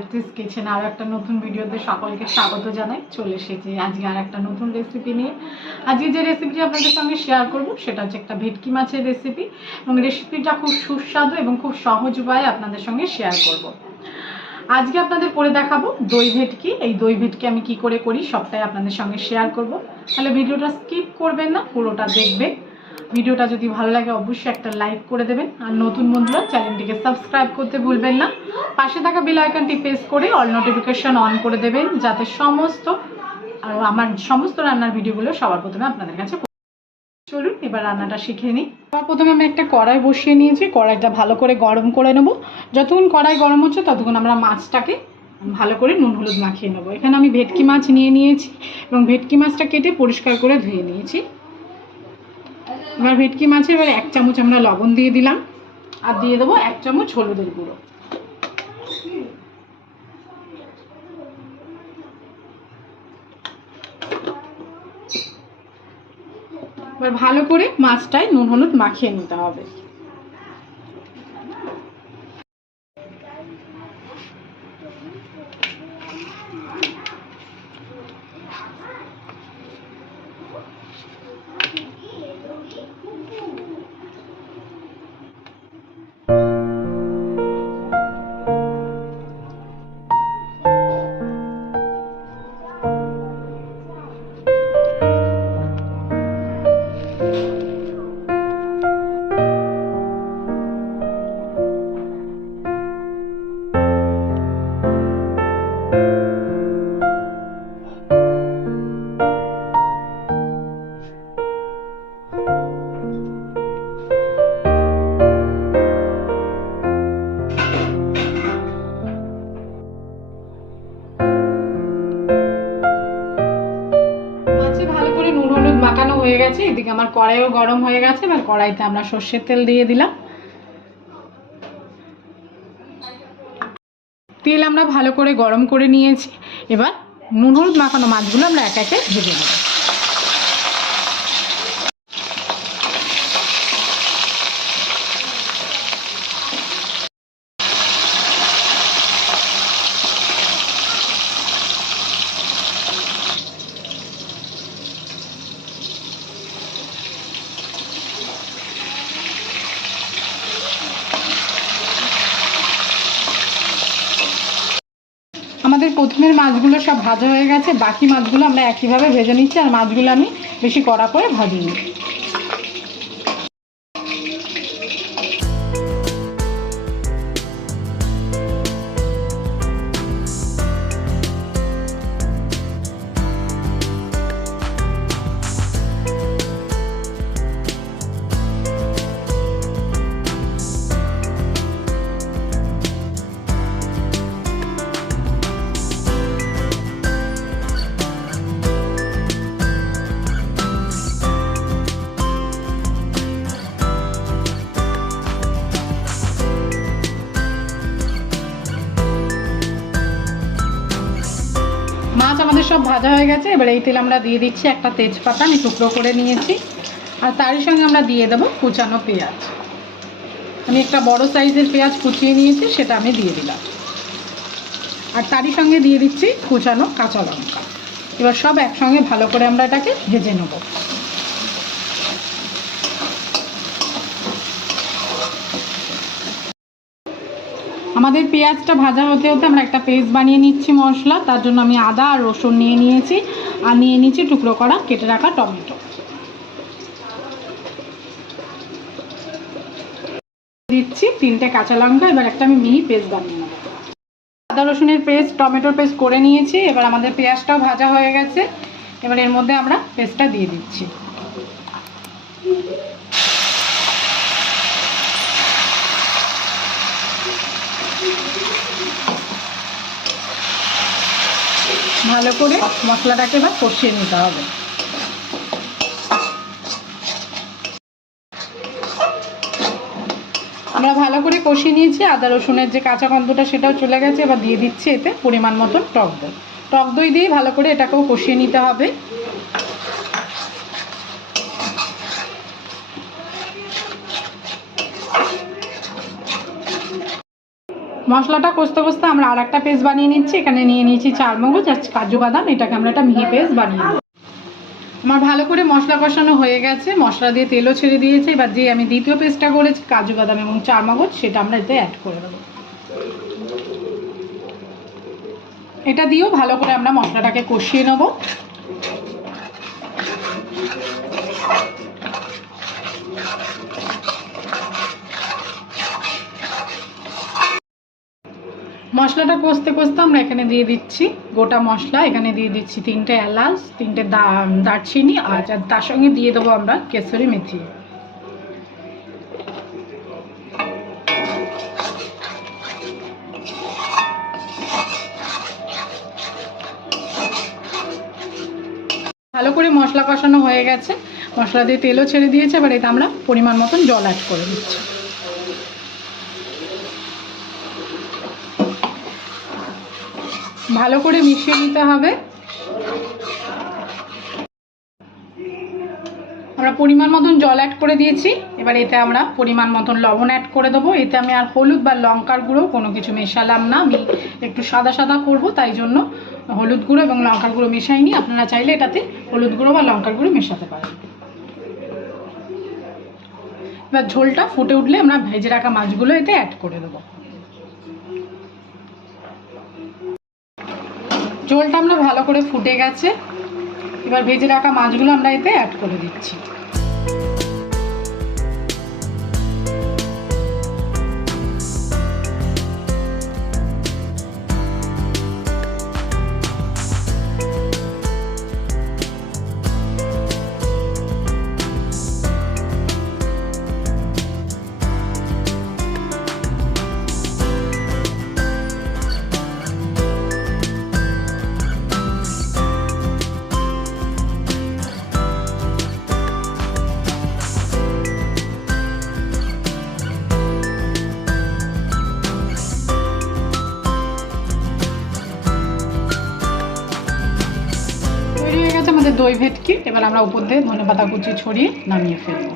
আরিত্রিস kitchen আর একটা নতুন ভিডিওতে সকলকে স্বাগত জানাই। চলে এসেছি আজকে আর একটা নতুন রেসিপি নিয়ে। আজকে যে রেসিপিটি আপনাদের সঙ্গে শেয়ার করব সেটা হচ্ছে একটা ভেটকি মাছের রেসিপি, এবং রেসিপিটা খুব সুস্বাদু এবং খুব সহজ উপায়ে আপনাদের সঙ্গে শেয়ার করব। আজকে আপনাদের করে দেখাবো দই ভেটকি। এই দই ভেটকি আমি কি করে করি সবটাই আপনাদের সঙ্গে শেয়ার করব। তাহলে ভিডিওটা স্কিপ করবেন না, পুরোটা দেখবেন। ভিডিওটা যদি ভালো লাগে অবশ্যই একটা লাইক করে দেবেন, আর নতুন বন্ধুরা চ্যানেলটিকে সাবস্ক্রাইব করতে ভুলবেন না। পাশে থাকা বেল আইকনটি প্রেস করে অল নোটিফিকেশন অন করে দেবেন, যাতে আমার সমস্ত রান্নার ভিডিওগুলো সবার প্রথমে আপনাদের কাছে। চলুন এবার রান্নাটা শিখে নিই। সবার প্রথমে আমি একটা কড়াই বসিয়ে নিয়েছি, কড়াইটা ভালো করে গরম করে নেব। যতক্ষণ কড়াই গরম হচ্ছে ততক্ষণ আমরা মাছটাকে ভালো করে নুন হলুদ মাখিয়ে নেবো। এখানে আমি ভেটকি মাছ নিয়ে নিয়েছি এবং ভেটকি মাছটা কেটে পরিষ্কার করে ধুয়ে নিয়েছি। এবার ভেটকি মাছে এবার 1 চামচ আমরা লবণ দিয়ে দিলাম, আর দিয়ে দেবো 1 চামচ হলুদের গুঁড়ো। এবার ভালো করে মাছটায় নুন হলুদ মাখিয়ে নিতে হবে। মাখানো হয়ে গেছে, এদিকে আমার কড়াইও গরম হয়ে গেছে। এবার কড়াইতে আমরা সর্ষের তেল দিয়ে দিলাম। তেল আমরা ভালো করে গরম করে নিয়েছি। এবার নুন হলুদ মাখানো মাছগুলো আমরা একে একে ভেজে নেব। আমাদের প্রথমের মাছগুলো সব ভাজা হয়ে গেছে, বাকি মাছগুলো আমরা একইভাবে ভেজে নিচ্ছি, আর মাছগুলো আমি বেশি কড়া করে ভাজিনি। মাছ আমাদের সব ভাজা হয়ে গেছে। এবার এই তেল আমরা দিয়ে দিচ্ছি একটা তেজপাতা, আমি টুকরো করে নিয়েছি, আর তারই সঙ্গে আমরা দিয়ে দেবো কুচানো পেঁয়াজ। আমি একটা বড় সাইজের পেঁয়াজ কুচিয়ে নিয়েছি, সেটা আমি দিয়ে দিলাম, আর তারই সঙ্গে দিয়ে দিচ্ছি কুচানো কাঁচা লঙ্কা। এবার সব একসঙ্গে ভালো করে আমরা এটাকে ভেজে নেব। আমাদের পেঁয়াজটা ভাজা হতে হতে আমরা একটা পেস্ট বানিয়ে নিচ্ছি মশলা। তার জন্য আমি আদা আর রসুন নিয়ে নিয়েছি, আর নিয়ে নিচ্ছি টুকরো করা কেটে রাখা টমেটো। দিচ্ছি 3টে কাঁচা লঙ্কা। এবার একটা আমি মিহি পেস্ট বানিয়ে নেব। আদা রসুনের পেস্ট, টমেটোর পেস্ট করে নিয়েছি। এবার আমাদের পেঁয়াজটাও ভাজা হয়ে গেছে। এবার এর মধ্যে আমরা পেস্টটা দিয়ে দিচ্ছি। ভালো করে মশলাটাকে এবার কষিয়ে নিতে হবে। আমরা ভালো করে কষিয়ে নিয়েছি, আদা রসুনের যে কাঁচা গন্ধটা সেটাও চলে গেছে। এবার দিয়ে দিচ্ছি এতে পরিমাণ মতন টক দই। টক দই দিয়ে ভালো করে এটাকেও কষিয়ে নিতে হবে। মশলাটা কষতে কষতে আমরা আর একটা পেস্ট বানিয়ে নিচ্ছি। এখানে নিয়ে নিয়েছি চারমগজ আর কাজু বাদাম, এটাকে আমরা একটা মিহি পেস্ট বানিয়ে নেব। আমার ভালো করে মশলা কষানো হয়ে গেছে, মশলা দিয়ে তেলও ছেড়ে দিয়েছে। এবার যে আমি দ্বিতীয় পেস্টটা করেছি কাজু বাদাম এবং চারমগজ, সেটা আমরা এতে অ্যাড করে দেবো। এটা দিয়েও ভালো করে আমরা মশলাটাকে কষিয়ে নেব। মশলাটা কষতে কষতে আমরা এখানে দিয়ে দিচ্ছি গোটা মশলা। এখানে দিয়ে দিচ্ছি 3টে এলাচ, 3টে দারচিনি, আর তার সঙ্গে দিয়ে দেবো আমরা কেসরি মেথি। ভালো করে মশলা কষানো হয়ে গেছে, মশলা দিয়ে তেলও ছেড়ে দিয়েছে। এবার এতে আমরা পরিমাণ মতন জল অ্যাড করে দিচ্ছি। ভালো করে মিশিয়ে নিতে হবে। আমরা পরিমাণ মতন জল অ্যাড করে দিয়েছি। এবার এতে আমরা পরিমাণ মতন লবণ অ্যাড করে দেবো। এতে আমি আর হলুদ বা লঙ্কার গুঁড়ো কোনো কিছু মেশালাম না, আমি একটু সাদা সাদা করবো, তাই জন্য হলুদ গুঁড়ো এবং লঙ্কার গুঁড়ো মেশাইনি। আপনারা চাইলে এটাতে হলুদ গুঁড়ো বা লঙ্কার গুঁড়ো মেশাতে পারেন। এবার ঝোলটা ফুটে উঠলে আমরা ভেজে রাখা মাছগুলো এতে অ্যাড করে দেবো। ঝোলটা আমরা ভালো করে ফুটে গেছে, এবার ভেজে রাখা মাছগুলো আমরা এতে অ্যাড করে দিচ্ছি। আমাদের দই ভেটকি। এবার আমরা উপর দিয়ে ধনেপাতা কুচি ছড়িয়ে নামিয়ে ফেলবো।